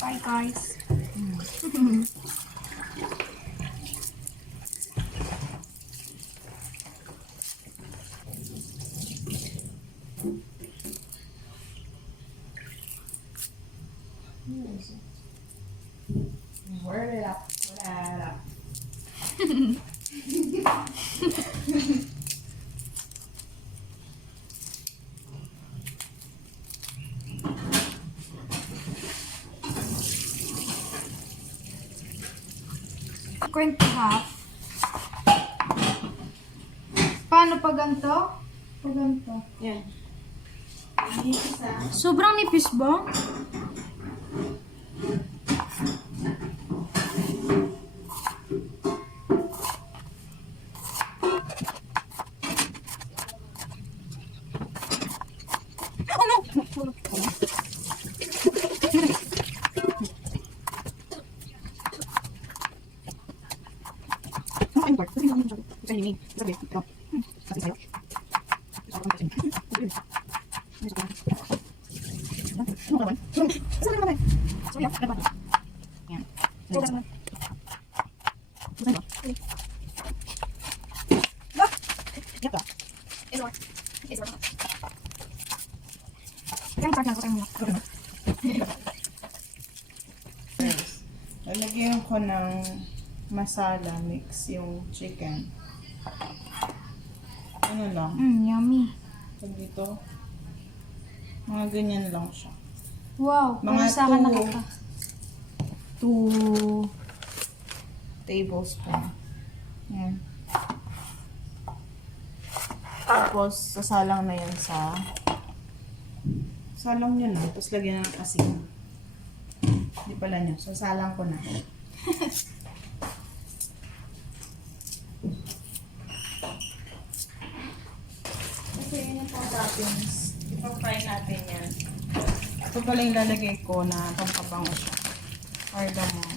Bye guys. Word it up. Word it up. Kwento half. Paano pag ganito? Pag ganito. Yan. Dito sa... Sobrang nipis ba? Lalagyan ko ng masala mix yung chicken. Ano lang? Yummy. Pag dito, mga ganyan lang siya. Wow, Mga para sa akin two. nakaka. 2 tablespoon. Yan. Tapos, sasalang na yan sa salang nyo na. Tapos, lagyan na ng asin. Hindi pala nyo. Sasalang ko na. Okay, yun yung pang toppings. Ipag-fry natin yan. Ito pala yung lalagay ko na pampabango siya. Cardamom.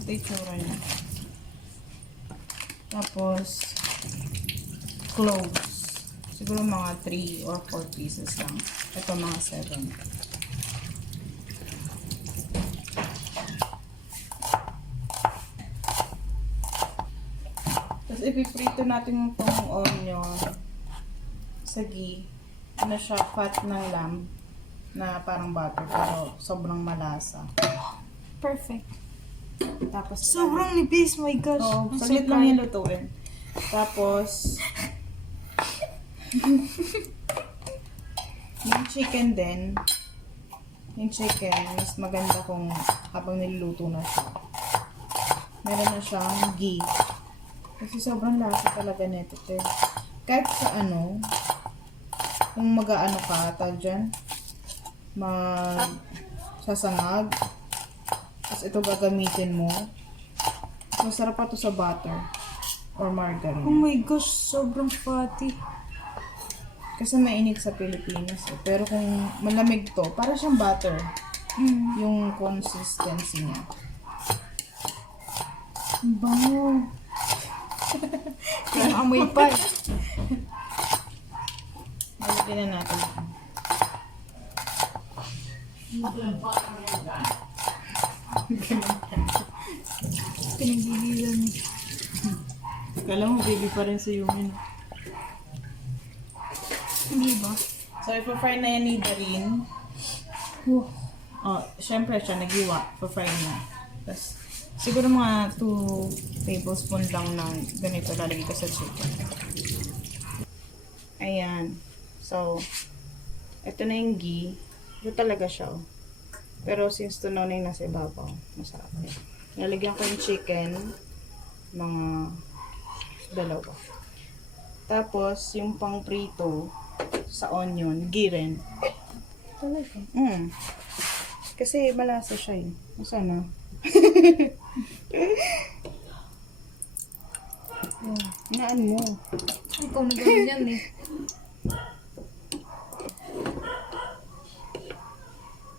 Ito yung tsura niya. Tapos, cloves. Siguro mga 3 or 4 pieces lang. Ito mga 7. Tapos, ipiprito natin itong onion sa ghee. Ano siya, fat ng lamb na parang butter pero sobrang malasa. Perfect. Tapos, Sobrang nipis, my gosh. oo, I'm so saglit lang proud. yung lutuin. Tapos, yung chicken din, mas maganda kung habang niluluto na siya. Meron na siyang ghee. Kasi sobrang lasa talaga nito. Kahit sa ano, kung mag-ano ka, tawag dyan, sasangag, tapos ito gagamitin mo, masarap pa to sa butter or Oh margarine. my gosh, sobrang fatty. Kasi mainit sa Pilipinas eh. Pero kung malamig to, para siyang butter. Yung consistency niya. Ang bango. Ang amoy pa. Nalagyan na natin. Pinagigilan. Kala mo, baby pa rin sa Yumin. Hindi ba? So, ipa-fry na yan ni Darin. Oh, syempre siya, nagiwa. Pa-fry na. Tapos, siguro mga 2 tablespoon lang ng ganito lalagay ko sa chicken. Ayan. So, ito na yung ghee. Ito talaga siya. Oh. Pero since tunaw na yung nasa ibabaw, masarap. Nalagyan ko yung chicken. Mga 2. Tapos, yung pang prito sa onion, ghee rin. Talaga. Kasi malasa siya eh. Masana. Hinaan mo. Ikaw na gawin yan eh.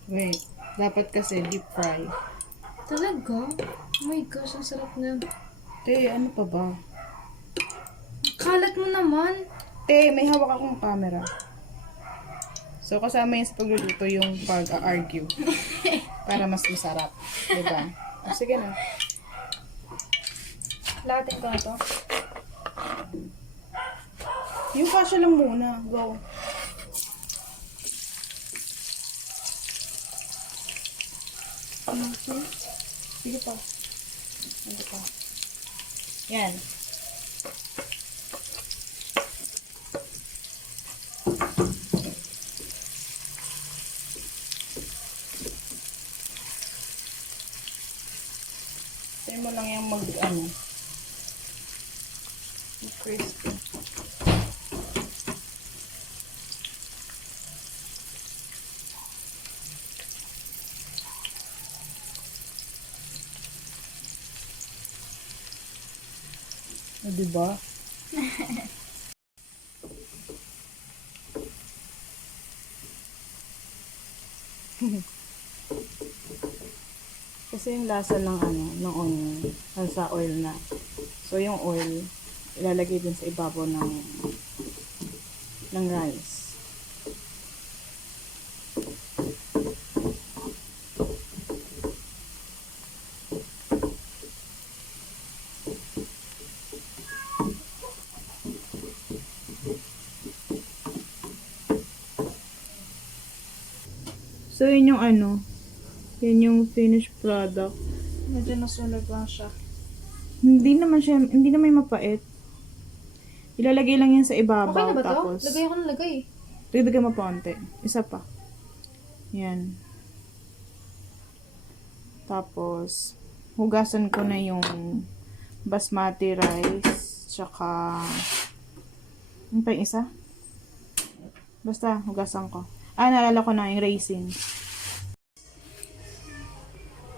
Wait. Dapat kasi deep fry. Talaga? Oh my gosh, ang sarap na. Te, ano pa ba? Kalat mo naman. Te, may hawak akong camera. So, So, kasama yun sa pagluluto yung pag-argue. Para mas masarap. Diba? O, sige na. Lahatin ko na to. Yung kasya lang muna. Go. Okay. Sige pa. Ano pa? Yan. Tayo mo lang yung crispy. O, diba? Kasi yung lasa ng ng onion, nasa oil na. So yung oil, ilalagay din sa ibabaw ng rice. So yun yung yun yung finished product. Medyo nasunog lang siya. Hindi naman mapait. Ilalagay lang yan sa ibabaw. Okay na ba to? Tapos, Lagay ako ng lagay. Lagay mo pa konti. Isa pa. Yan. Tapos, hugasan ko na yung basmati rice. Tsaka, ano pa yung isa? Basta, hugasan ko. Naalala ko na yung raisins.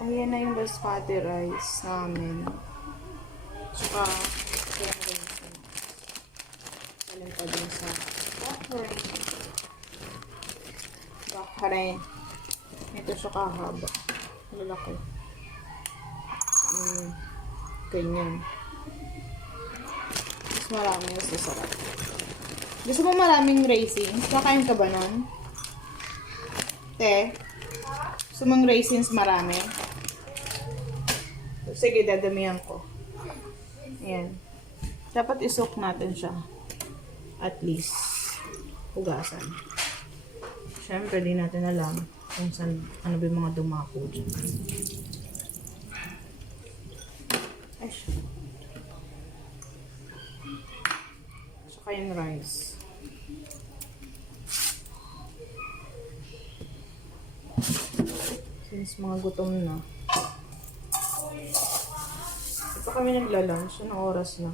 Ayan na yung basmati rice namin. Tsaka, yung raisins. Alam pa din sa bakre. Ito siya kahaba. Lalaki. Ganyan. Mas marami mas masarap. Gusto mo maraming raisins? Kakain ka ba nun? Te? Gusto mong raisins marami? Sige, dadamihan ko. Ayan. Dapat isok natin siya. At least. Hugasan. Siyempre, di natin alam kung saan, ano ba yung mga dumako dyan. Ay, saka yung rice. Since mga gutom na. Ito kami nagla-lunch. Anong oras na?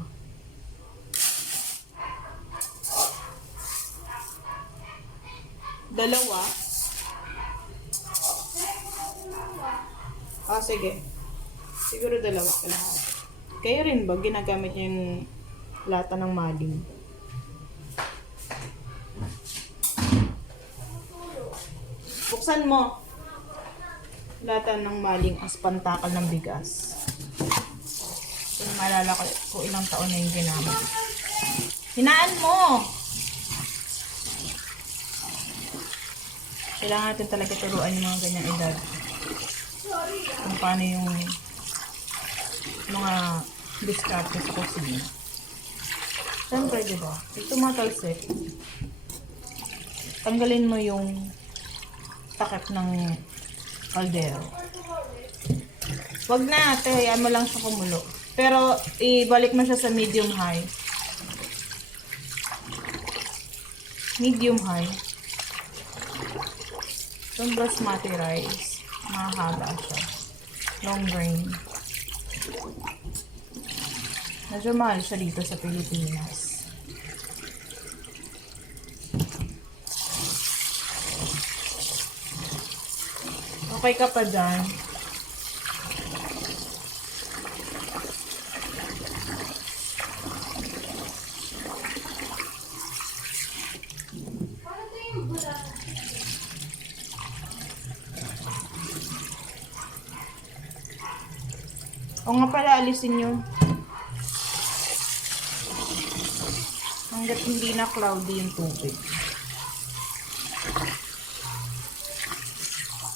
Dalawa? Sige. Siguro dalawa. Kayo rin ba ginagamit niyo yung lata ng maling? Buksan mo. Lata ng maling as pantakal ng bigas. Yung maalala ko kung ilang taon na yung ginamit. Hinaan mo! Kailangan natin talaga turuan yung mga ganyang edad. Kung paano yung mga diskarte sa kusina. Siyempre, diba? Ito matalsik. Tanggalin mo yung takip ng kaldero. Wag na, hayaan mo lang siya kumulo. Pero, ibalik mo siya sa medium high. Medium high. Itong basmati rice, mahaba siya. Long grain. Medyo mahal siya dito sa Pilipinas. Okay ka pa dyan? O nga pala, alisin yun. Hanggat hindi na cloudy yung tubig.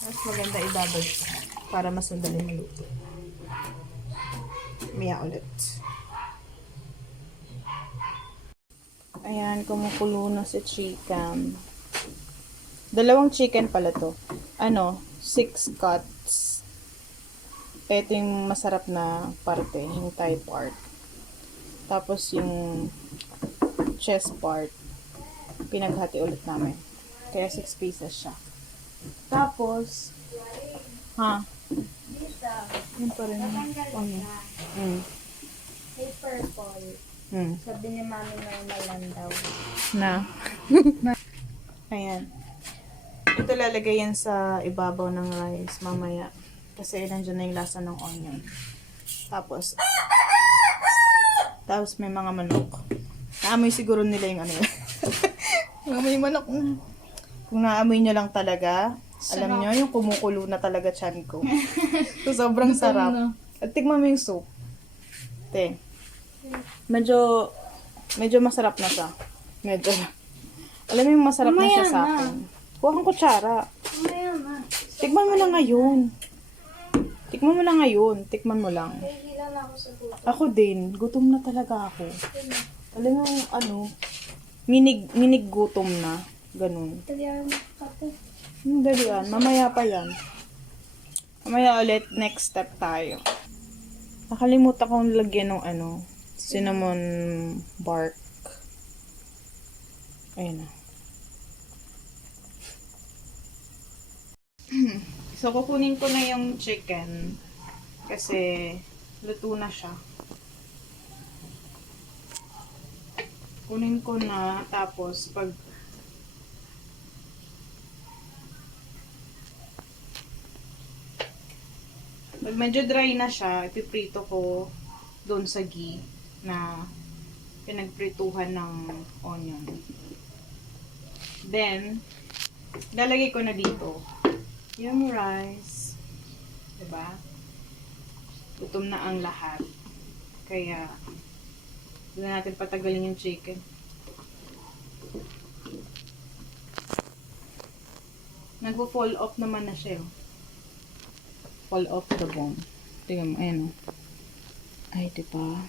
Mas maganda ibabad siya para mas madali maluto. Maya ulit. Ayan, kumukulo na si chicken. Dalawang chicken pala to. 6 cuts. Ito yung masarap na parte, yung thigh part. Tapos yung chest part, pinaghati ulit namin. Kaya 6 pieces siya. Tapos, yun pa rin. Hey, purple. Sabi ni mami normal lang daw. Na. Ayan. Ito lalagay yan sa ibabaw ng rice mamaya. Kasi nandiyan na yung lasa ng onion. Tapos may mga manok. Naamoy siguro nila yung ano yun. May manok. Kung naamoy nyo lang talaga, alam nyo, yung kumukulo na talaga tiyan ko. So, sobrang sarap. At tignan mo yung soup. Te. Medyo masarap na siya. Medyo. Alam mo yung masarap na siya sa akin. Kuha kang kutsara. Mamaya na. Tikman mo lang ngayon. Tikman mo lang. Hihila na ako sa gusto. Ako din. Gutom na talaga ako. Alam mo, minig gutom na. Ganun. Italian kate. Dalian. Mamaya pa yan. Mamaya ulit, next step tayo. Nakalimutan kong lagyan ng cinnamon bark. Ayun na. So, kukunin ko na yung chicken. Kasi, luto na siya. Kunin ko na. Tapos, pag medyo dry na siya, ipiprito ko doon sa ghee na pinagprituhan ng onion. Then, lalagay ko na dito yung rice. Diba? Gutom na ang lahat. Kaya, doon natin patagalin yung chicken. Nagpo-fall off naman na siya. Fall off the bone. Tingnan mo, ayan o. Ay, diba?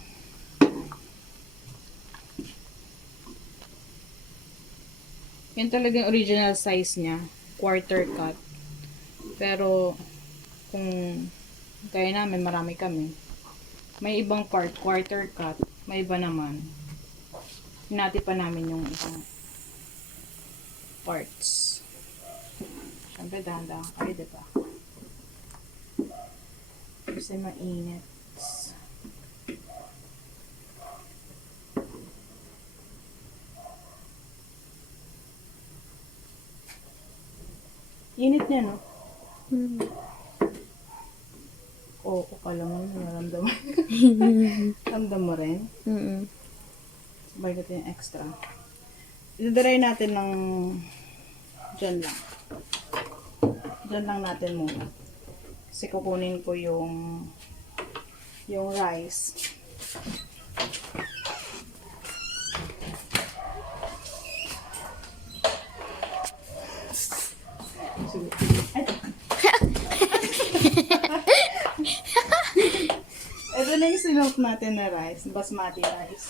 Yan talaga yung original size niya. Quarter cut. Pero, kung kaya namin, marami kami. May ibang part, quarter cut. May iba naman. Hinati pa namin yung isang parts. Siyempre, dahan-dahan kayo, diba? Kasi mainit. Init niya, no? Oo, kala mo, naramdaman. Ramdam mo rin? Sabay ko yung extra. Idadaray natin ng dyan lang. Dyan lang natin muna. Kasi kukunin ko yung rice. Ito na yung sinok natin na rice, basmati rice.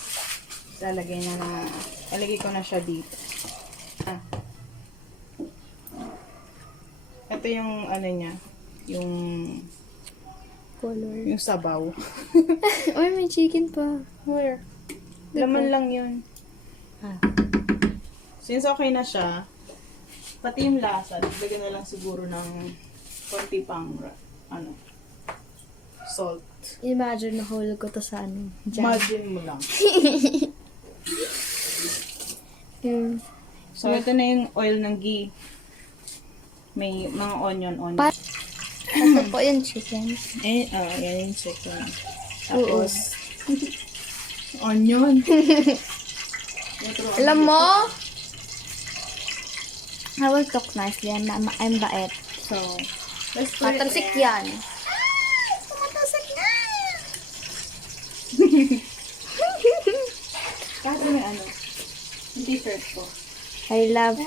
Lalagay ko na siya dito. Ito yung niya, yung Color. yung sabaw. Uy, may chicken pa. Where? Laman lang yun. Since okay na siya, pati yung lasa, lagyan na lang siguro ng konti pang salt. Imagine nahulog ko to sa dyan. Imagine mo lang. So, ito na yung oil ng ghee. May mga onion. Ito po yung chicken. Yan yung chicken. Tapos, onion. Alam mo? I will talk nicely. I'm bait. So, let's put it Matalsik there. yan. Kahit may yung t-shirt ko. I love.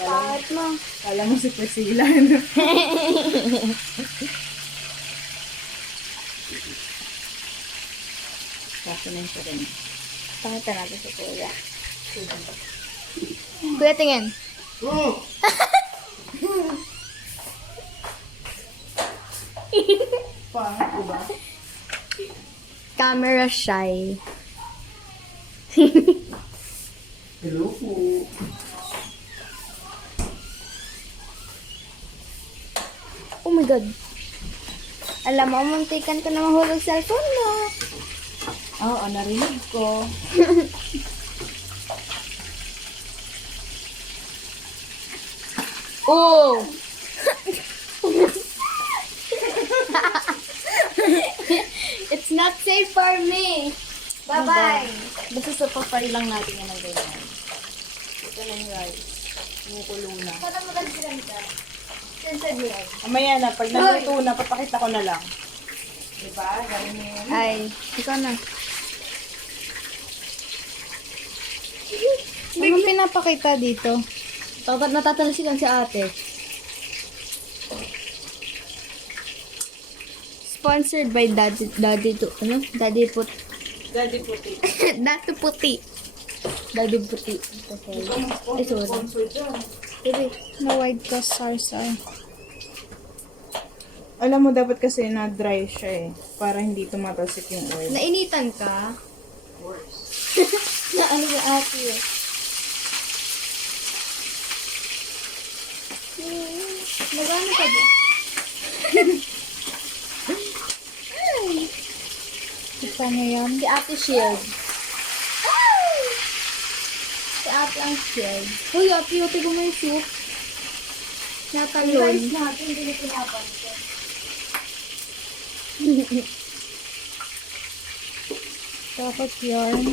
Bakit mo? Kala mo si Priscilla, no? Kaso na siya rin. Pakita natin sa kuya. Kuya, tingin. Pangit, diba? Camera shy. Hello po. Oh my God. Alam mo, muntikan ko na mahulog cellphone mo. Oo, narinig ko. Oh! It's not safe for me. Bye-bye. Basta sa papay lang natin yan ang ganyan. Ito na yung rice. Kumukulo na. Para maganda Sensabihan. Mamaya na, pag naluto na, papakita ko na lang. Diba? Gawin mo yun. Ay, ikaw na. Ano pinapakita dito? Natatalasikan si ate. Sponsored by Daddy to, ano? Daddy Puti. Daddy puti. Daddy Puti. Daddy Puti. Okay. Ay, sorry. Sponsor dyan. Baby. Na white sauce sarsar. Alam mo, dapat kasi na-dry siya eh. Para hindi tumatalsik yung oil. Nainitan ka? Worse. Na ano ba ate eh? Magano ka ba? Kita niyo yan? Si ate shield. Si ate ang shield. Uy, ate, ate ko may soup. Natalon. Natin, hindi pinapansin. Dapat yarn.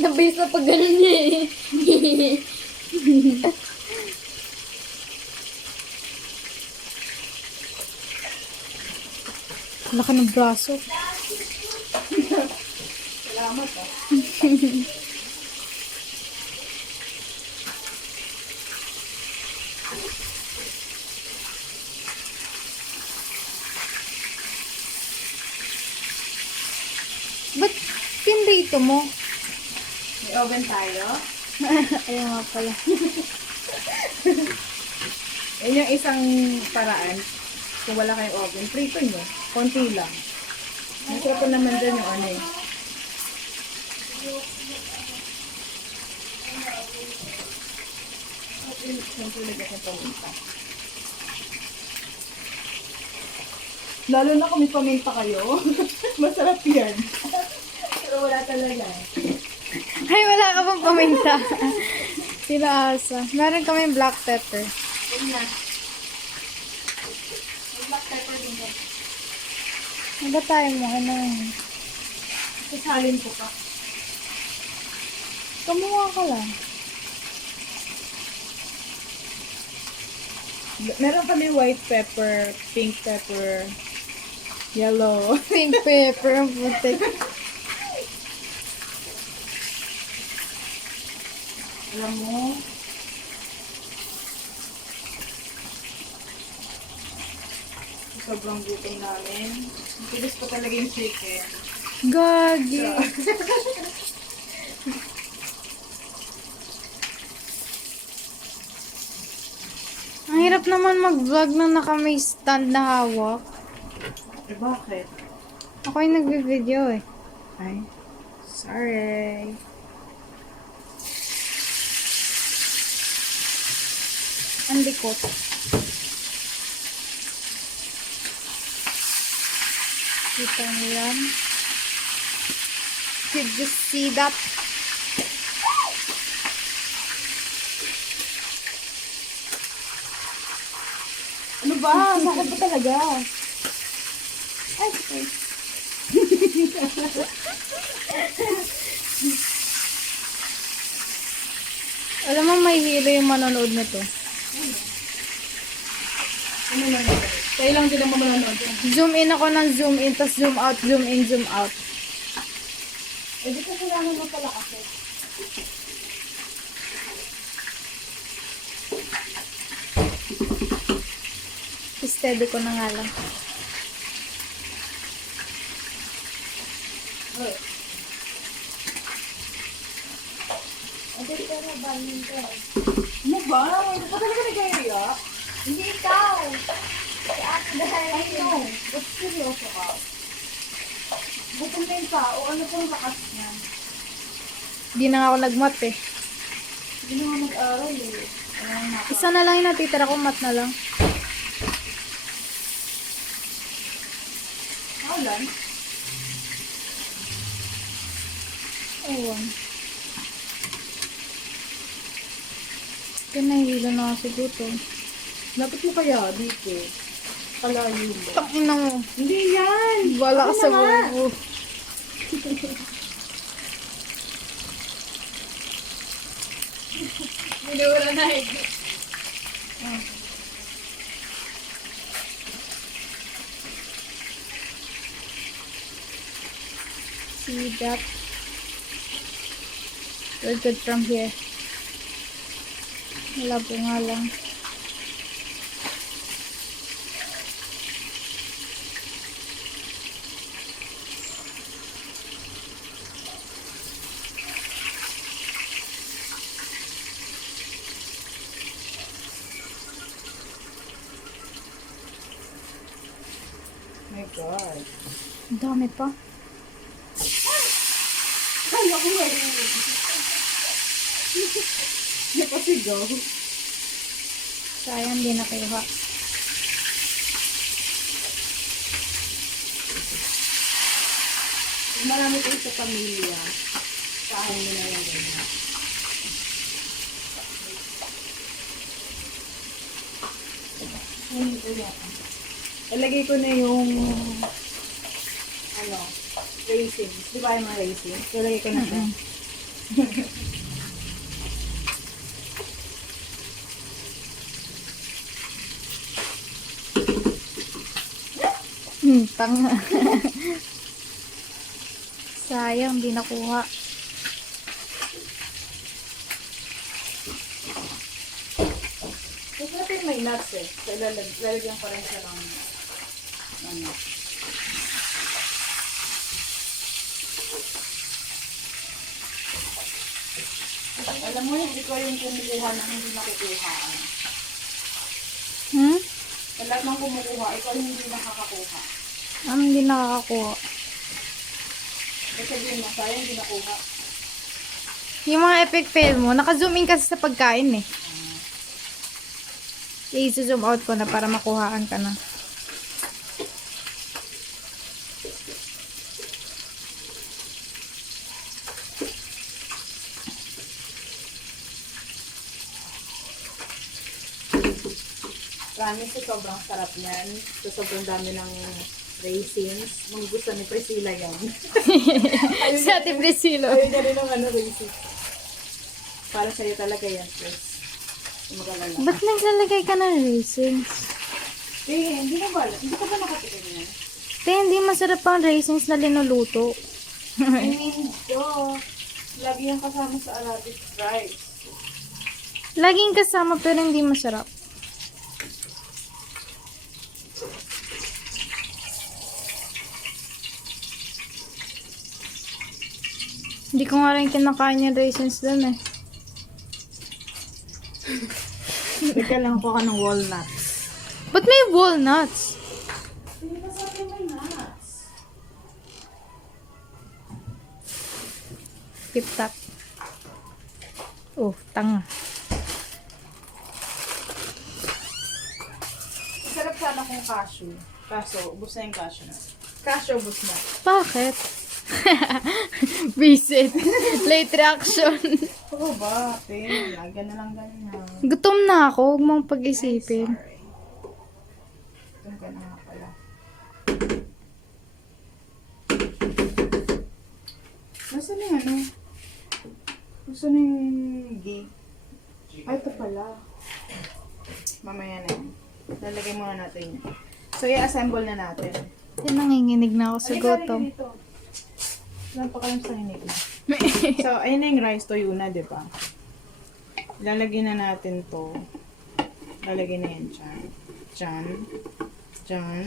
Nabilis na pag ganun niya eh. Laki ng braso. Salamat ah. Ba't pinrito mo? May oven tayo. Ayun nga pala. Yan yung isang paraan. Kung wala kayong oven, prito nyo. Konti lang. Masarap pa naman dyan yung ano eh. Siyempre, lagyan ko paminta. Lalo na kung may paminta kayo. Masarap yan. Pero wala talaga. Ay, wala ka pang paminta. Sila asa. Meron kami black pepper. Huwag na. May black pepper din yan. Ano ba tayo mo? Ano yun? Sasalin ko pa. Kumuha ka lang. Meron kami white pepper, pink pepper, yellow. Pink pepper ang putik. Alam mo, sobrang gutom namin. Ang tigas pa talaga yung chicken. Gagi. Ang hirap naman mag-vlog na naka may stand na hawak. Eh bakit? Ako yung nagbe-video eh. Ay, sorry. Ang likot. Kita niyo yan? Could you see that? Ano ba? Sakit ba talaga? Ay, okay. Alam mo, may hilo yung manonood nito. Ano man? Kayo lang din ang mamanood. Zoom in ako ng zoom in, tas zoom out, zoom in, zoom out. Eh, di kasi naman mo pala kasi. Steady ko na nga lang. Ano ba? Hindi pa talaga nag-iiyak? Hindi ikaw. Si ate dahil I know. But seryoso ka. Gutom na yung tao. Ano pong lakas niya? Hindi na nga ako nagmat eh. Hindi na nga mag-aral eh. Ano na ka? Isa na lang yung natitira ko, mat na lang. Aulan? Ewan. Kaya nahihilo na ako siguro. Dapat mo kaya dito. Kalayo mo. Tangina mo. Hindi yan! Wala ka Ano sa na nga? bubo. Hindi wala na See that? We're good from here. Wala po nga lang. My God. Ang dami pa. Kala ko nga rin. Napasigaw. Sayang din nakuha. Kung marami kayo sa pamilya, saan mo na lang ganyan. Hindi ko yan. Ilagay ko na yung ano, raisins. Di ba yung mga raisins? Ilagay ko na siya. Tanga. Sayang, di nakuha. Gusto natin may nuts eh. So, lalagyan ko rin siya ng ano. Alam mo, hindi ko yung kumukuha na hindi nakukuhaan. Hmm? Sa lahat ng kumukuha, ikaw yung hindi nakakakuha. Hindi nakakakuha. Kasi sabihin mo, sayang hindi nakuha. Yung mga epic fail mo, naka-zoom in kasi sa pagkain eh. I-zoom out ko na para makuhaan ka na. Promise, sobrang sarap niyan. So, sobrang dami ng raisins. Mga gusto ni Priscilla yan. Si Ate Priscilla. Ayun na rin ang ano, raisins. Para sa'yo talaga yan, Pris. Magalala. Ba't naglalagay ka ng raisins? Eh, hindi na ba? Hindi ka ba nakatikin yan? Te, hindi masarap ang raisins na linuluto. I mean, lagi yung kasama sa Arabic rice. Laging kasama pero hindi masarap. Hindi ko nga rin kinakain yung raisins doon eh. Teka lang po ka ng walnuts. Ba't may walnuts? Hindi ba sabi may nuts? Tip tap. Oh, tanga. Sarap sana kung cashew. Kaso, ubos na yung cashew na. Cashew, ubos na. Bakit? Visit. Late reaction. Oo ba? Ate, laga na lang ganyan. Gutom na ako. Huwag mong pag-isipin. Sorry. Ito ka na nga pala. Nasaan yung ano? Nasaan yung gig? Ay, ito pala. Mamaya na yun. Lalagay muna natin yun. So, i-assemble na natin. Nanginginig na ako sa Halika, halika gutom. dito. Napakalam sa hinig na. So, ayun na yung rice tuyo na, di ba? Lalagyan na natin to. Lalagyan na yan dyan. Dyan. Dyan.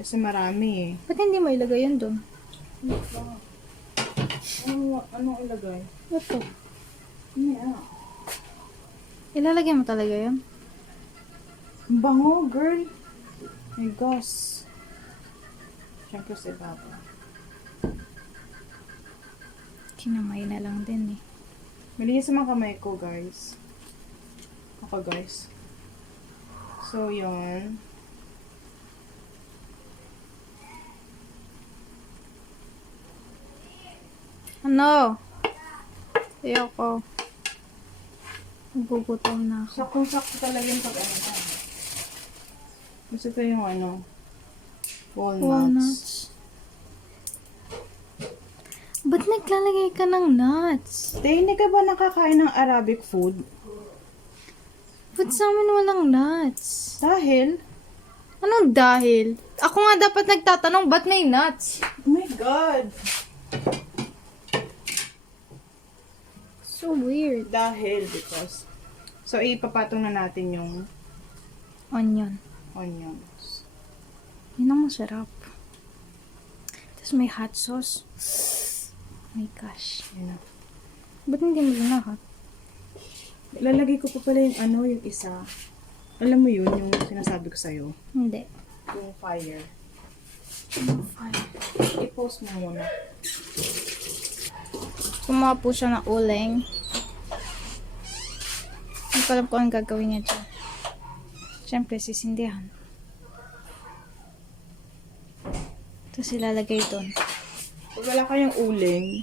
Kasi marami eh. Ba't hindi mo ilagay yun doon? Anong ilagay? Ito. Yeah. Ilalagay mo talaga yun? Ang bango, girl. My gosh. Siyempre sa baba. Kinamay na lang din eh. Malinis sa mga kamay ko, guys. Ako, guys. So, yun. Ano? Ayoko. Nagugutom na ako. Sakong-sakto talaga yung pag-ano. Gusto ko yung ano, walnuts. Walnuts. Ba't naglalagay ka ng nuts? Tay, hindi ka ba nakakain ng Arabic food? Ba't sa amin walang nuts? Dahil, Anong dahil? Ako nga dapat nagtatanong, ba't may nuts? oh my God! So weird. Dahil, because, so ipapatong na natin yung Onion. onions. Yun ang masarap. Tapos may hot sauce. Oh my gosh. Yun na. Ba't hindi mo linahat? Ilalagay ko pa pala yung ano, yung isa. Alam mo yun, yung sinasabi ko sa'yo. Hindi. Yung fire. I-post mo muna. Kumuha po siya ng uling. Hindi ko alam kung anong gagawin niya dyan. Siyempre, sisindihan. Tapos ilalagay doon. Pag wala kayong uling,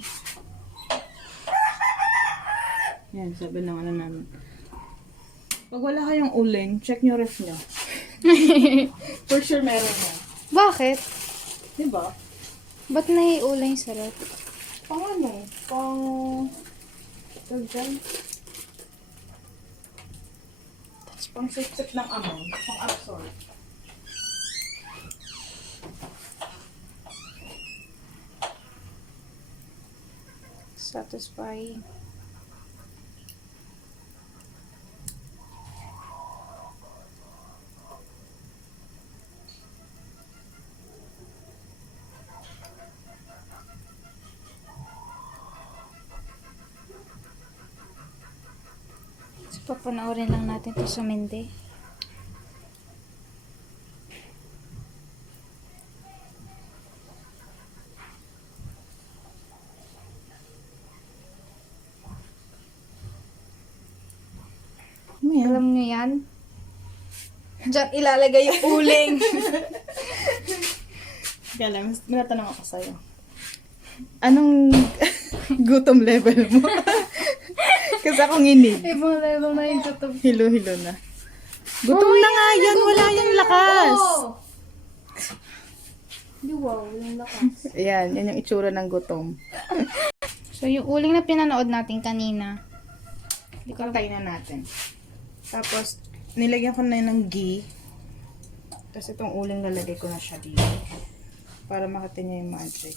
yan, sabi ng ano namin. Pag wala kayong uling, check nyo ref nyo. For sure meron na. Bakit? Diba? Ba't naiuling sa rep? Pang ano? Pang... Tawag dyan? Pang sip-sip ng amoy. Pang absorb. Satisfying. So, papanoorin lang natin to sa Mende. Ano yan? Alam niyo yan? Diyan ilalagay yung uling. Kaya lang, may natanong ako sa'yo. Anong gutom level mo? Kasi akong inig. Ibang level na yung tutok. Hilo-hilo na. Gutom na nga yan, wala yung lakas. Di wow, yung lakas. Ayan, yan yung itsura ng gutom. So, yung uling na pinanood natin kanina. Ikakay na natin. Tapos, nilagyan ko na ng ghee. Tapos itong uling lalagay ko na siya dito. Para makita niya yung magic.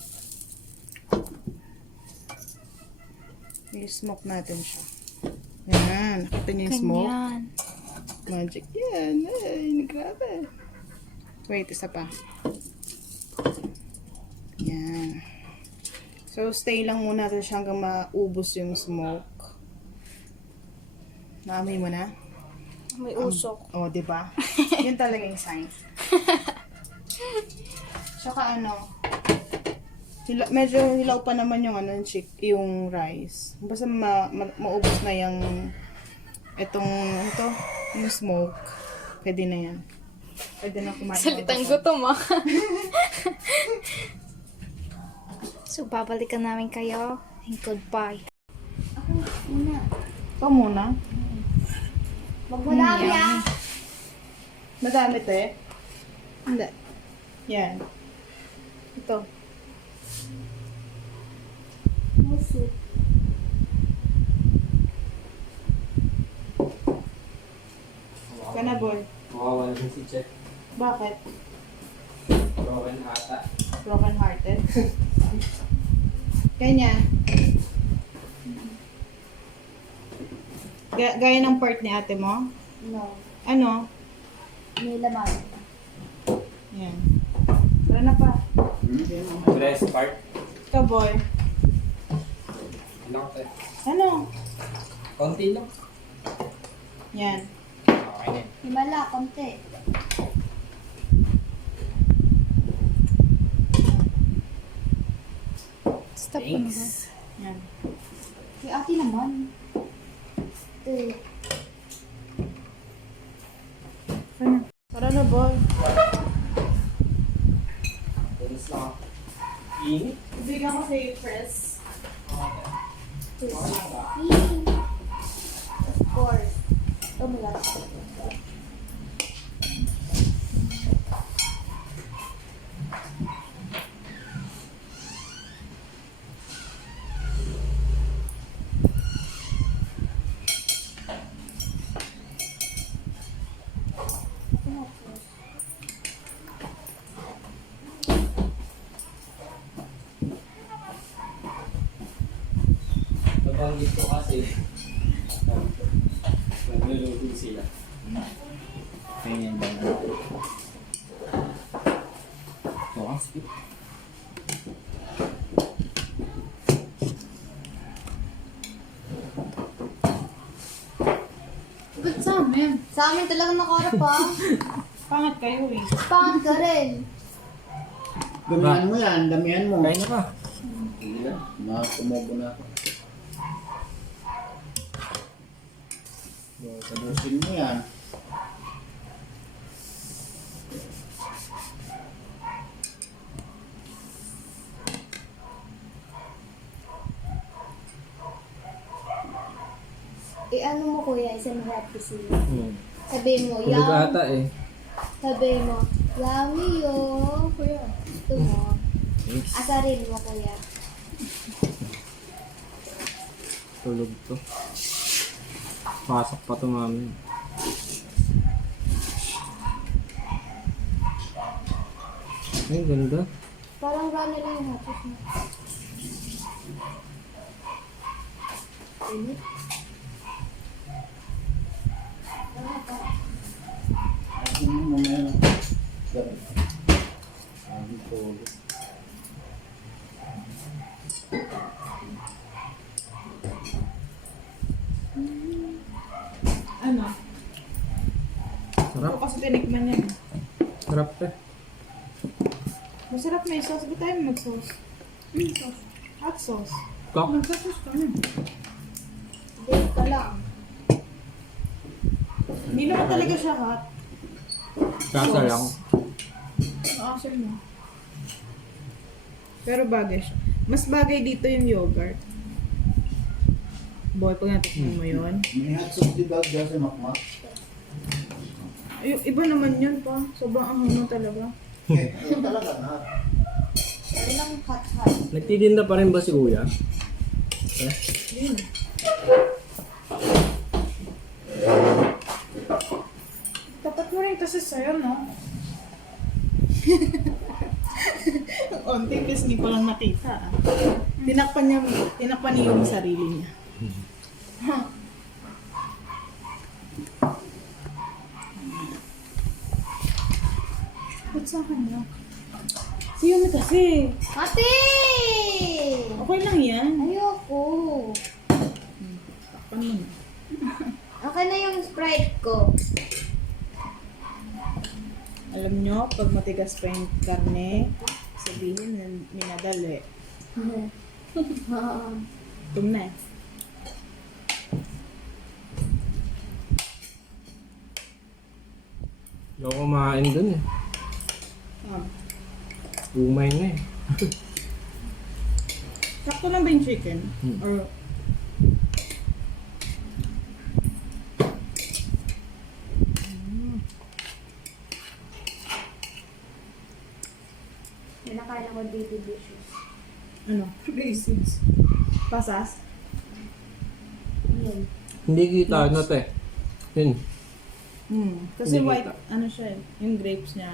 I-smoke natin siya. Yan, nakita niyo yung smoke? Ganyan. Magic yan. Ay, grabe. Wait, isa pa. Yan. So, stay lang muna natin siya hanggang maubos yung smoke. Naamoy mo na? May usok. Oh, di ba? Yun talaga yung sign. Tsaka ano, medyo hilaw pa naman yung ano, yung rice. Basta maubos na yung yung smoke. Pwede na yan. Pwede na kumain. Salitang gutom ah. So, babalikan namin kayo. And goodbye. Ito muna. Magmadami ah. Madami te. Hindi. Yan. Ito. No soup. Kana boy. Mawawala din si Chef. Bakit? Broken ata. Broken hearted. Kanya. Gaya ng part ni ate mo? No. Ano? May laman. Yan. Tara na pa. Rest part. Ikaw, boy. Lang tayo. Ano? Konti lang. Yan. Okay na. Himala, konti. Stop ko na ba? Yan. May ate naman. Ito. Ano? Tara na, boy. Tulis lang ako. Init. Bigyan ko sa'yo, Chris. Of course. Ito mo lang. Nabanggit ko kasi nagluluto sila. Ganyan ba na? Ito ang sweet. Ba't sa amin? Sa amin talaga nakarap ha. Pangat kayo eh. Pangat ka rin. Damihan mo yan, damihan mo. Kain na ka. Hindi na, tumubo na ako. Tabusin mo yan. Ano mo kuya, isang harap kasi. Hmm. Sabihin mo, Tulog ata eh. Sabihin mo, yummy yo. Kuya, ito mo. Yes. Asarin mo kuya. Tulog to. Pasok pa to mami. Ay, ganda. Parang gano'n lang yung hapos mo. Init. Ano mo mamaya na. Gabi. Sabi ko. Ano? Sarap. Ako kasi tinikman yan. Sarap eh. Masarap may sauce. Ba't tayo mag-sauce? Sauce. Hot sauce. Kak. Mag-sauce kami. Date ka lang. Hindi naman talaga siya hot. Kasa lang. Asin mo. Pero bagay siya. Mas bagay dito yung yogurt. Boy, pag natikman mo yun. May hot sauce di ba dyan sa makmak? Ay, iba naman yun pa. Sobrang anghang talaga. Ito talaga na. Ano lang hot. Nagtitinda pa rin ba si kuya? Eh? Yun. Tapat mo rin kasi sa'yo, no? Onting pisngi ko lang nakita. Ah. Tinakpan niya yung sarili niya. Ba't sa akin na? Si Yumi kasi. Ate! Okay lang yan. Ayoko. Takpan mo na. Okay na yung Sprite ko. Alam nyo, pag matigas pa yung karne, sabihin na minadali. Tum na eh. Hindi ako kumain dun eh. Umay na eh. Sakto lang ba yung chicken? Or May nakain ako dito dishes. ano? Raisins. Pasas? Yan. Hindi kita ano te. Yun. Kasi Hindi white, kita. ano siya eh, yung grapes niya.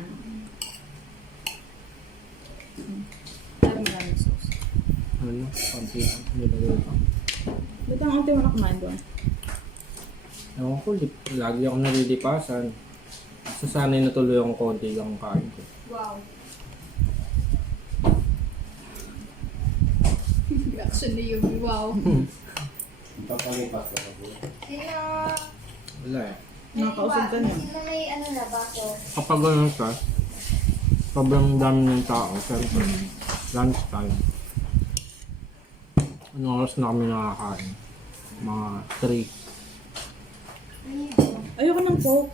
Dami sauce. Ano? Konti lang. Nilagay ko. Ba't ang unti mo na kumain doon? Ewan ko, lagi ako nalilipasan. Sasanay na tuloy akong konti lang kain ko. Wow. Reaction ni Yumi, wow. Papalipas ko. Sino? Wala eh. Nakakausap ka niya. Sino may ano na baso? Kapag ganun ka, sobrang dami ng tao. Siyempre, lunch time. Anong oras na kami nakakain? Mga 3. Ayoko ng coke.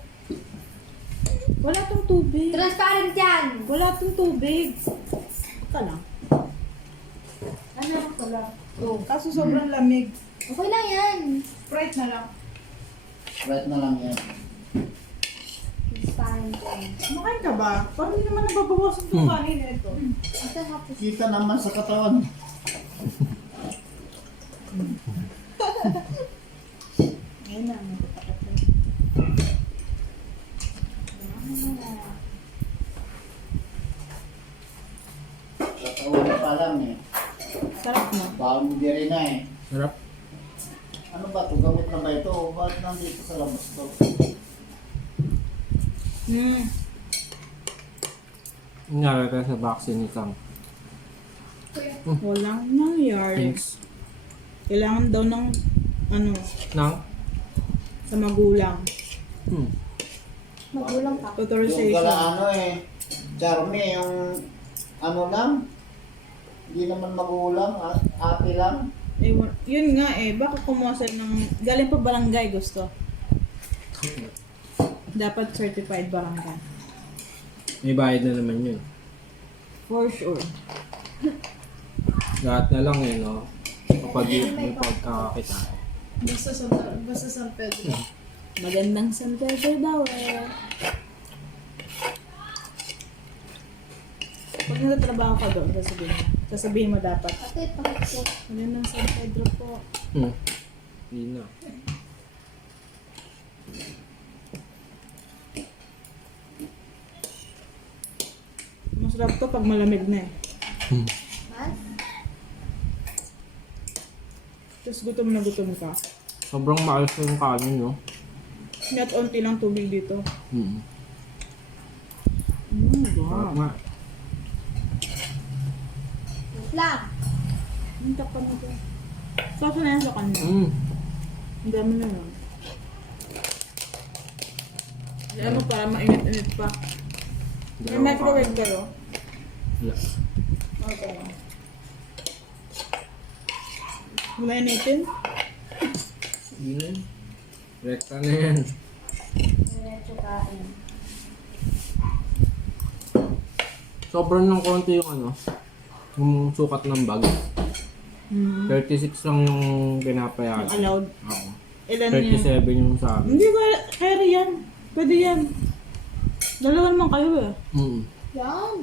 Wala tong tubig. Transparent yan! Wala tong tubig. Ika lang. Ano ko lang? Kaso sobrang lamig. Okay lang yan. Sprite na lang. Right na lang yan. Transparent yan. Kumakain ka ba? Parang hindi naman nababawasan itong kanin na ito. Ito hapos. Kita naman sa katawan. Ayun na. Katawan pa lang eh. Sarap na. Bawang hindi rin na eh. Sarap. Ano ba ito? Gamot na ba ito? O ba't nandito sa labas to? Nangyari tayo sa vaccine isang. Walang nangyari. Thanks. Kailangan daw ng ano, Nang? sa magulang. Magulang pa. Yung Authorization. pala ano eh. Charmy, yung ano lang. Hindi naman magulang. Ate lang. Eh, yun nga eh, baka kumuha sila ng, galing pa barangay gusto. Dapat certified barangay. May bayad na naman yun. For sure. Lahat na lang eh, no? Kapag may pagkakakita. Basta San Pedro. Magandang San Pedro daw eh. Pag nagtatrabaho ka doon, sasabihin mo dapat, Ate, pakit ko. magandang San Pedro po. Hindi na. Masarap to pag malamig na eh. Mas? Tapos gutom na gutom ka. Sobrang maalas na yung kanin, no? At onti lang tubig dito. Sarap nga. Wait lang. Ang tapan na to. Sasa na yan sa kanya. Ang dami na lang. Ano para mainit-init pa. May microwave ka no? Wala. Okay. Wala initin? Hindi na yun. Rekta na yan. Diretso kain. Sobrang ng konti yung ano, yung sukat ng bag. 36 lang yung pinapayagan. Allowed. Oo. Ilan yan? 37 yung sa amin. Hindi ba, kaya yan. Pwede yan. Dalawa naman kayo eh. Yan.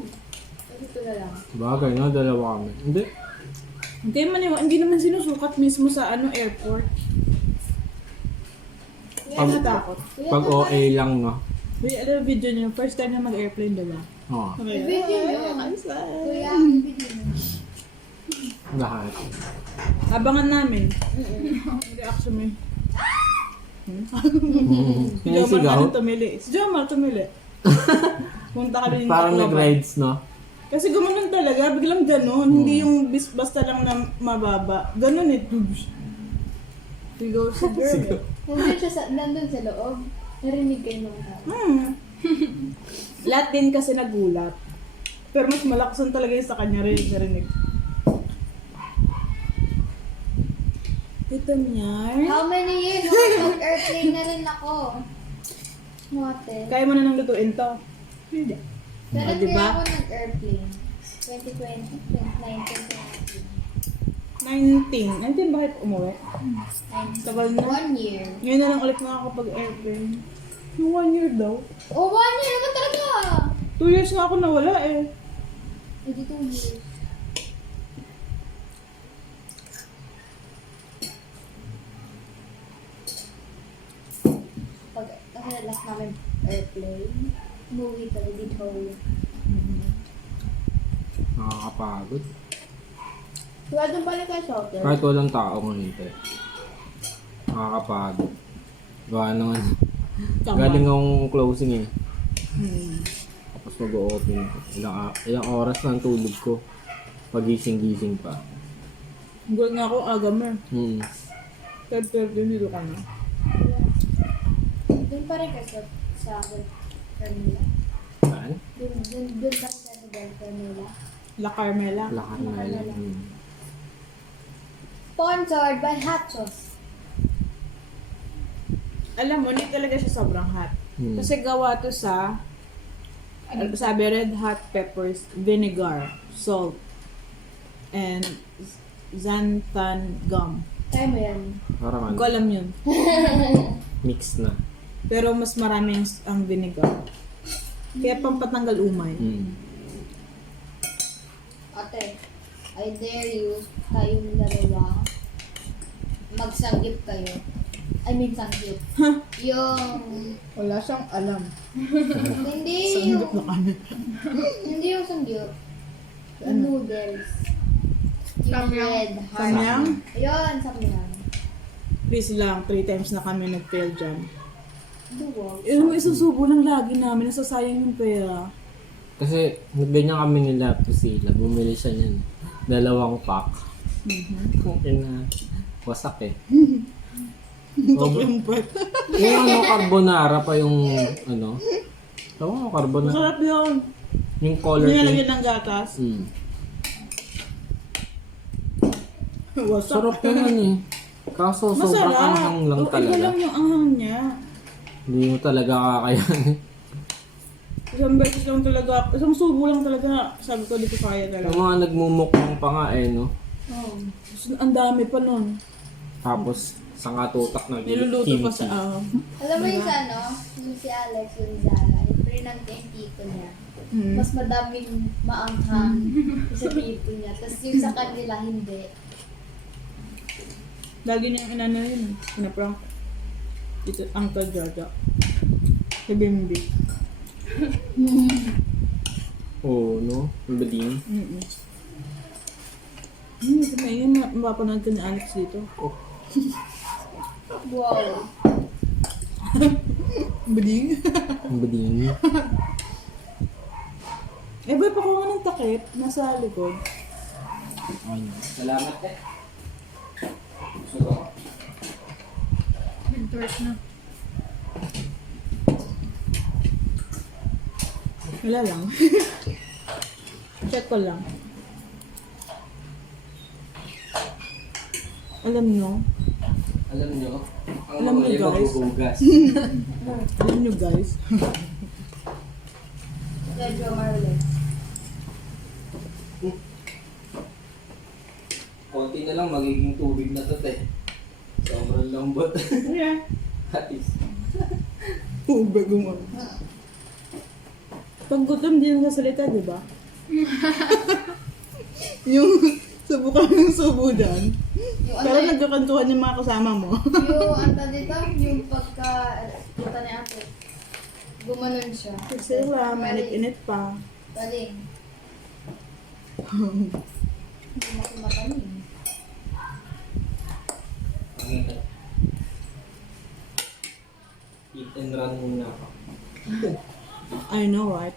Ito na lang. Bagay, no? Dalawa kami. Hindi. Hindi naman sinusukat mismo sa ano airport. Kaya natakot. Pag OA lang, no? Wait, ano video niyo? First time na mag-airplane, diba? Oo. Okay. Video niyo. Kuya, video niyo. Lahat. Abangan namin. Ang reaction mo. Si Jomar Sinisigaw? ka tumili. Si Jomar tumili. Punta kami yung Parang Tacloban. nag-rides, no? Kasi gumanon talaga, biglang ganon. Hindi yung basta lang na mababa. Ganon eh. We go si girl. Nandun sa loob. Narinig kayo nung tao. Lahat din kasi nagulat. Pero mas malakasan talaga yung sa kanya rin narinig. Ito niya. How many years? Mag-airplane na rin ako. Mwate. Kaya mo na nang lutuin to. Hindi. Pero diba? kaya ako nag-airplane. 2020, 2019, 19 bakit umuwi? 2019. Tagal na. 1 year. Ngayon na lang ulit nakakapag-airplane. Yung 1 year daw. Oh, 1 year naman talaga! 2 years nga ako nawala eh. Hindi 2 years. Kasi last namin airplane, movie kami dito. Nakakapagod. Wala doon balik kayo sa hotel. Kahit walang tao ngayon, te. Nakakapagod. Gawa ng ano. Galing akong closing eh. Tapos mag-o-open. Ilang oras na ang tulog ko. Pagising-gising pa. Gulat nga ako, aga mo. Third dito ka na. Doon pa rin kayo sa Carmela. Saan? Doon pa rin kayo sa Carmela. La Carmela. Lakar na lang. Sponsored by Hot Sauce. Alam mo, hindi talaga siya sobrang hot. Hmm. Kasi gawa to sa, sabi, red hot peppers, vinegar, salt, and xanthan gum. Kaya mo yan. Parang Hindi ano, ko alam yun. mix na. Pero mas marami ang vinegar. Kaya pampatanggal umay. Ate, I dare you, kayong dalawa, magsanggip kayo. I mean, sanggip. Yung, Wala siyang alam. hindi yung, hindi yung sanggip. Yung noodles. Yung red heart. Samyang? Ayun, samyang. Please lang, 3 times na kami nag-fail dyan. Duwag. Isusubo lang lagi namin, nasasayang yung pera. Kasi ganyan kami nila Priscilla. Bumili siya niyan. 2 pack. Okay na. Wasak eh. Yung puwet. Yung ano, carbonara pa yung ano. Tama mo, carbonara. Masarap yun. Yung color Nilalagyan ng gatas. Wasak. Sarap naman eh. Kaso sobrang Masarap. anghang lang Iba talaga. lang yung anghang niya. Hindi mo talaga kakayanin. Isang beses lang talaga, isang subo lang talaga, sabi ko, di ko kaya Yung talaga. mga nagmumukbang pa nga eh, no? Oh, ang dami pa nun. Tapos, sa katutak na Niluluto pa sa, Alam mo yung sa ano, yung si Alex, yung Zara, yung pinang yung tito niya. Mas madaming maanghang sa tito niya. Tapos yung sa kanila, hindi. lagi niya yung inano yun, pinaprank. Ito, Uncle Jojo. Si Bimbi. Oo, no? Ang bading. Ito na yun, mapapanood ka ni Alex dito. Wow. Bading? Ang bading. Eh, boy, pakuha ng takip, nasa likod. Ayun. Salamat eh. Wala lang. Check ko lang. Alam nyo, Alam nyo, ang Alam mga nyo, iba guys. gugugas. alam nyo guys. Medyo Marlon. Konti na lang, magiging tubig na to, te. Sobrang lambot. Yeah. Hatis. Ubag mo. Pag gutom, di nang sasalita, di ba? yung subukan ng subo dyan. Yung Pero ano, nagkakantuhan yung mga kasama mo. yung anta dito, yung pagka, kita ni ate, gumanon siya. Kasi wala, mainit-init pa. Galing. Hindi makumatanin. Eat and run muna ako. I know, right?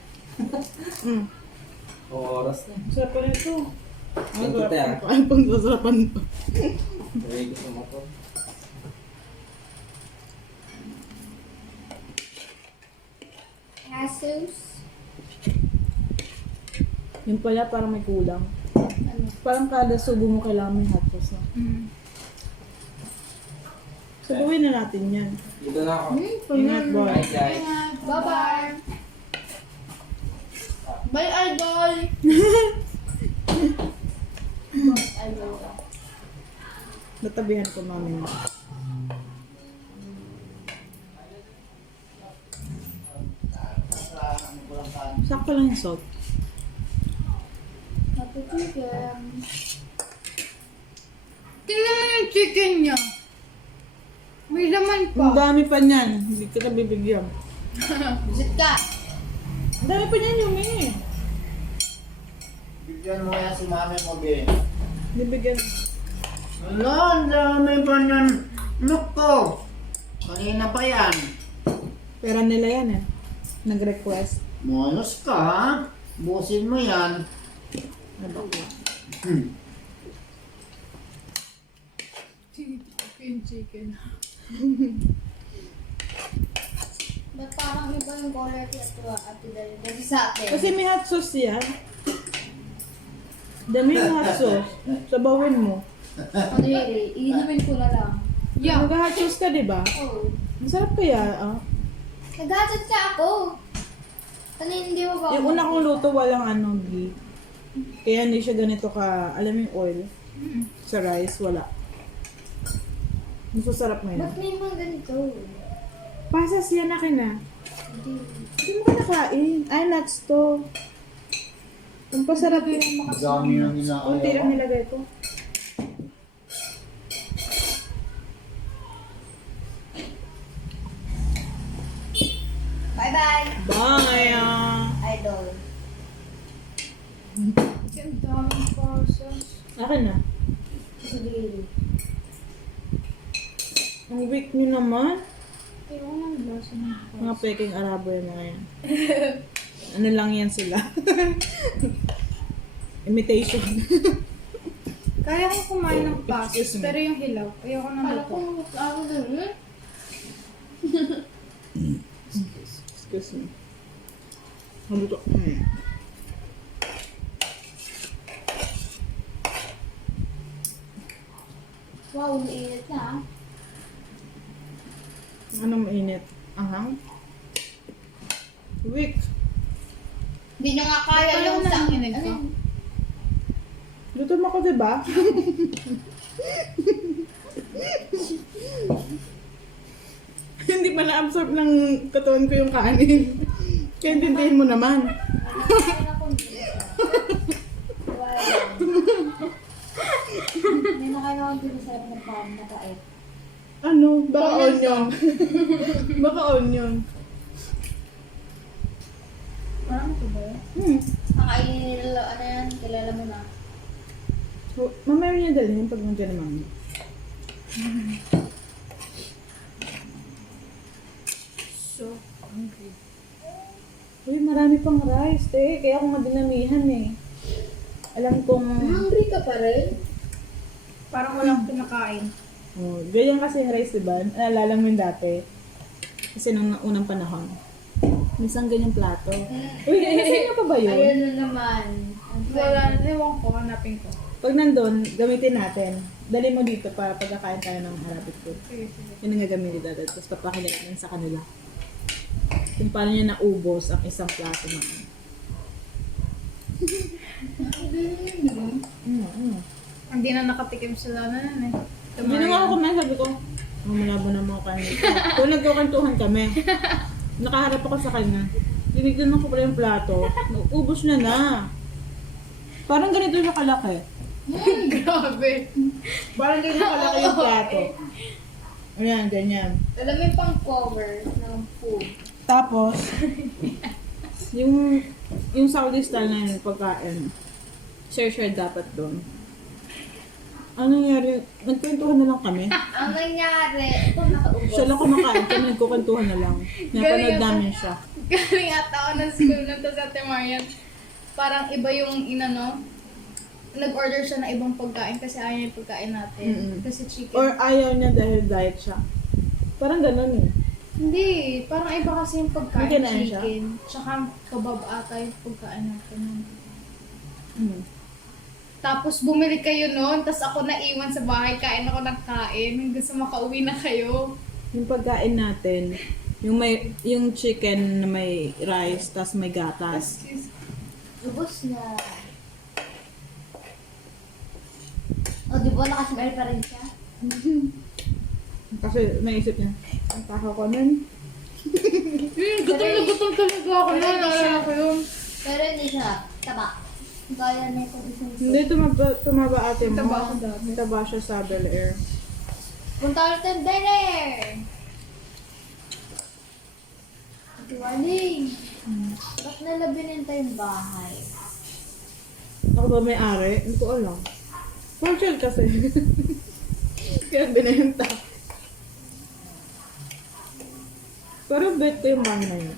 Oras na. Sarap pa rin ito. Ganito, te, ah. Ang pangsasarapan ito. Very gusto mo to. Jesus. Yung pala, parang may kulang. Ano? Parang kada subo mo kailangan may hot sauce na. Sabuhin na natin yan. Dito na ako. Ingat, boy. Bye, guys. Bye-bye. Bye, idol. Bye, idol. Natabihan ko mami mo. Sakto lang yung salt. Matutugan. Tingnan mo yung chicken niya. May laman Ang dami pa niyan. Hindi kita bibigyan. Visit ka. Ang dami pa niyan yung Bigyan mo yan si mami mo, be. Bibigyan. Ala, ang dami pa niyan. Naku! Kanina pa yan. Pera nila yan eh. Nag-request. Monos ka, ha? Busin mo yan. Ba't parang iba yung color ate dahil kasi sa atin? Kasi may hot sauce yan. Dami yung hot sauce. Sabawin mo. Ano yun iinumin ko na lang. Yeah. Nag-hot sauce ka, di ba? Oh. Masarap kaya, ah. Nag-hatchet ka ako. Kanina hindi mo ba? Yung una kong luto, walang ano, ghee. Kaya hindi siya ganito ka, alam mo yung oil. Sa rice, wala. Masasarap ngayon. Ba't may mga ganito? Pasas yan akin na. Hindi. Hindi mo ka nakain. Ay, nuts to. Ang pasarap yun. Ang dami nang Kunti lang inaayaw. nilagay ko. Bye-bye! Bye! Idol. Ang daming pasas. Akin na. Sige. Ang weak nyo naman. Ayoko ng lasa ng Mga peking Arabo yung mga yan. Ano lang yan sila. Imitation. Kaya kong kumain ng pasas, Excuse me. pero yung hilaw, ayoko ng Kala luto. ko ano doon Excuse me. Ano to? Wow, mainit na ah. Ano mainit? Ahang? Weak. Hindi nyo nga kaya Ito yung lang sa... nanginginig ko. Ano? Luto mo ko, diba? Hindi pa na-absorb ng katawan ko yung kanin. Kaya intindihin mo naman. Nakain ako dito. Wow. May nakain ako dito sa nakait. Ano? Baka onion. Baka onion. Parang ito ba yun? Nakainin nila, ano yan, kilala mo na. Mamaya niya dalhin pag nandiyan na mami. So hungry. Uy, marami pang rice, te. Kaya ako madinamihan eh. Alam kong... Hungry ka pa rin? Parang walang pinakain. Oh, ganyan kasi yung rice, diba? Naalala mo yung dati. Kasi nung unang panahon. Minsan ganyang plato. Uy, nasa inyo pa ba yun? Ayun na naman. Ang Wala, ewan ko, hanapin ko. Pag nandun, gamitin natin. Dali mo dito para pagkakain tayo ng Arabic food. Sige, sige. Yun ang gagamitin natin. Tapos papakilala natin sa kanila. Kung paano niya naubos ang isang plato na. Hindi na nakatikim sila na nun eh. Hindi na nga ako kumain, sabi ko, malabo na mga kanin. Kung nagkukantuhan kami, nakaharap ako sa kanya. Dinignan ko pala yung plato. Ubus na na. Parang ganito siya kalaki. Grabe. Parang ganito kalaki yung plato. Ayan, ganyan. Alam mo yung pang cover ng food. Tapos, yung Saudi style na yung pagkain, share dapat doon. Ano nangyari? Nagkwentuhan na lang kami. Ang nangyari, ito nakaubos. Siya lang kumakain, kami nagkukwentuhan na lang. Napanood namin siya. Galing ata ako ng school nung to sa Ate Marian. Parang iba yung inano. Nag-order siya ng ibang pagkain kasi ayaw yung pagkain natin. Mm-mm. Kasi chicken. Or ayaw niya dahil diet siya. Parang ganun eh. Hindi. Parang iba kasi yung May pagkain kinain siya? chicken. Tsaka kebab ata yung pagkain natin. Tapos bumili kayo noon, tapos ako naiwan sa bahay, kain ako ng kain. Hanggang sa makauwi na kayo. Yung pagkain natin, yung chicken na may rice, tas may gatas. Ubos na. O, di ba nakasmell pa rin siya? Kasi naisip niya, ang taho ko nun. Gutom na gutom talaga ako na. Naalala ko yun. Pero hindi siya taba. Gaya na itong isang Hindi, tumaba ate mo. Taba ako dati. Taba siya sa Bel Air. Punta ulit ng dinner! Ate Waling, ba't nila bininta yung bahay? Ako ba may-ari? Hindi ko alam. Partial kasi. Kaya binenta. Pero bet ko yung bahay na yun.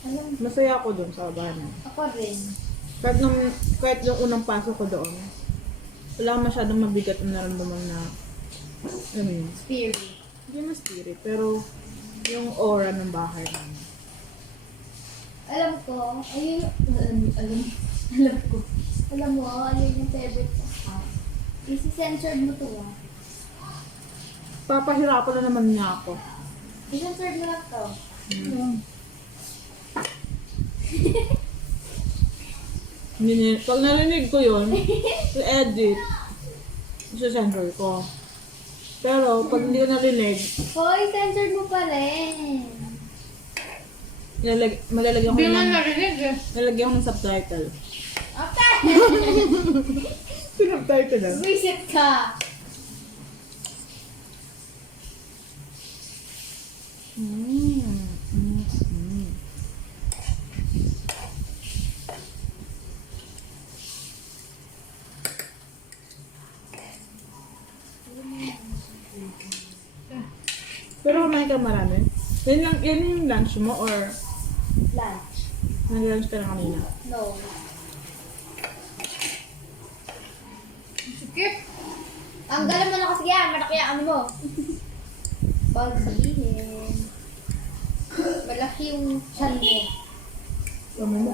Alam, Masaya ako dun sa bahay na yun. ako rin. Kahit yung unang pasok ko doon, wala masyadong mabigat ang naramdaman na, Spirit. hindi na spirit, pero yung aura ng bahay namin. Alam ko, alam ko. Alam mo, ayun yung favorite ko. Isi-censored mo to ah. Papahirapan na naman niya ako. I-censored mo lang to. Pag narinig ko yun, i-edit, isa-censor ko. Pero pag hindi ko narinig, Hoy, censored mo pa rin. malalagyan ko Hindi man ng, narinig eh. lalagyan ko ng subtitle. Okay! Subtitle lang. Visit ka! Pero kumain ka marami. Yan yung lunch mo or Lunch. nag-lunch ka na kanina? No. Sikip. Ang galing mo na kasi yan, malaki ang ano mo. Bawal sabihin. Malaki yung chan mo. Ano mo?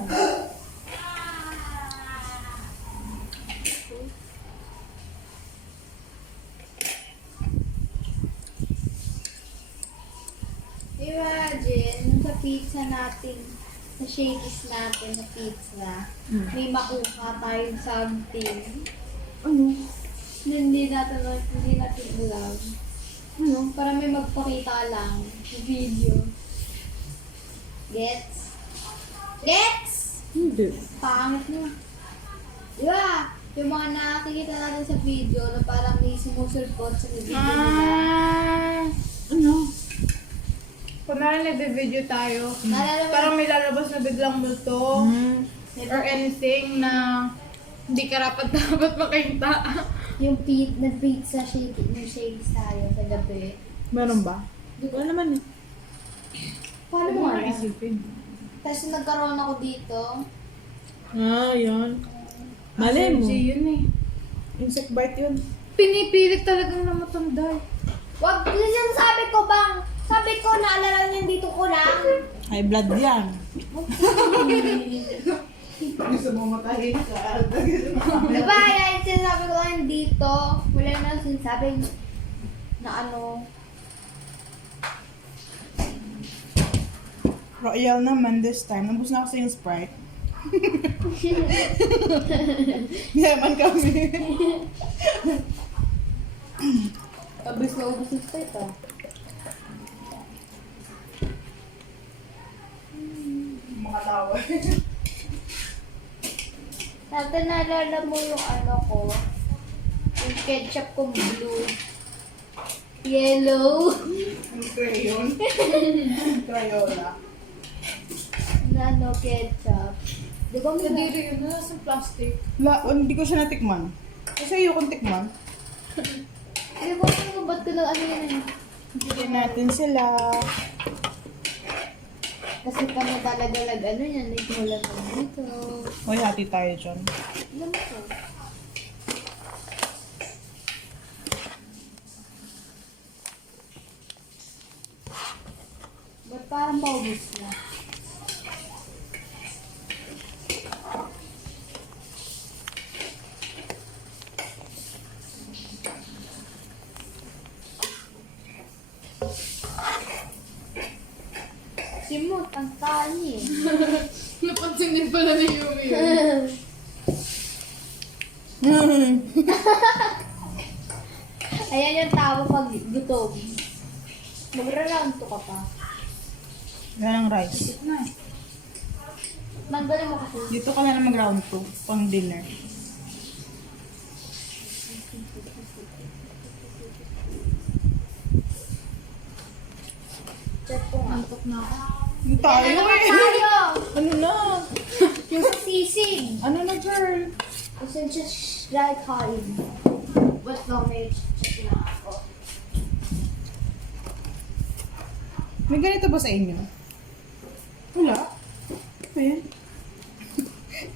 Imagine, yung sa pizza natin, sa shakies natin na pizza, may makuha tayong something Ano? na hindi natin alam. Ano? Para may magpakita lang sa video. Gets? Gets? Hindi. Pangit na. Diba? Yung mga nakikita natin sa video na parang may sumusulpot sa video nila. Ano? Kunwari nagbe-video tayo, Naalala mo? parang may lalabas na biglang multo or anything na hindi karapat-dapat makita. Yung nag-pizza shakes tayo sa gabi. Meron ba? Wala naman eh. Paano mo alam? isipin? Tapos nagkaroon ako dito. Ah, yun. Malay mo. Yun eh. Insect bite yun. Pinipilit talagang na matanda. Wag, kasi sabi ko bang, sabi ko naalala niyo dito ko lang. High blood yan. Gusto mo matahin ka. Diba, yan sinasabi ko lang dito. Wala na sinasabi na ano. Royal naman this time. Nabus na kasi yung Sprite. Yaman kami. Abis na ubus yung spite ah. Mga tawa. Dati naalala mo yung ano ko, yung ketchup kong blue. Yellow. Ang crayon. Crayola. Na ano, ketchup. Di ba may Kadiri yun, nasa plastic. Hindi ko siya natikman. Kasi ayokong tikman. Di ba ba't ko lang ano yun eh. Bigyan natin sila. Kasi kami talaga ano yan, nagmulan mo dito. Hoy, hati tayo dyan. Alam ko. Ba't parang paubos na? Simot, ang tani. Napansin din pala ni Yumi yun. Ayan yung tao pag gutom. Magra-round to ka pa. Yan ang rice. Tanggalin mo kasi. Dito ka na lang mag-round 2 pang dinner. Check ko nga. Antok na ako. Hindi tayo Ano naman eh. tayo? Ano na? Yung sa sisig. Ano na, girl? Gusto niya dry kain. But no, may check na ako. May ganito ba sa inyo? Wala. Ayan.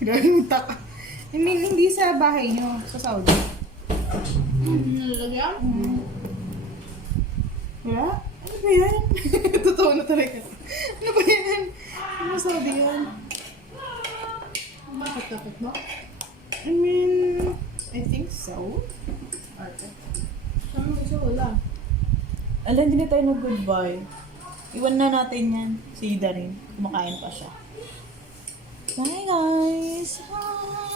Grabe magtaka. I mean, hindi sa bahay nyo, sa Saudi. Nalagyan? Wala? Ano ba yan? Totoo na talaga. Ano ba yan? Ano Saudi yan? Bakit takot mo? I mean, I think so. Saan mo gusto wala? Alam, hindi na tayo nag-goodbye. Iwan na natin yan. Si Ida rin. Kumakain pa siya. Bye guys! Bye!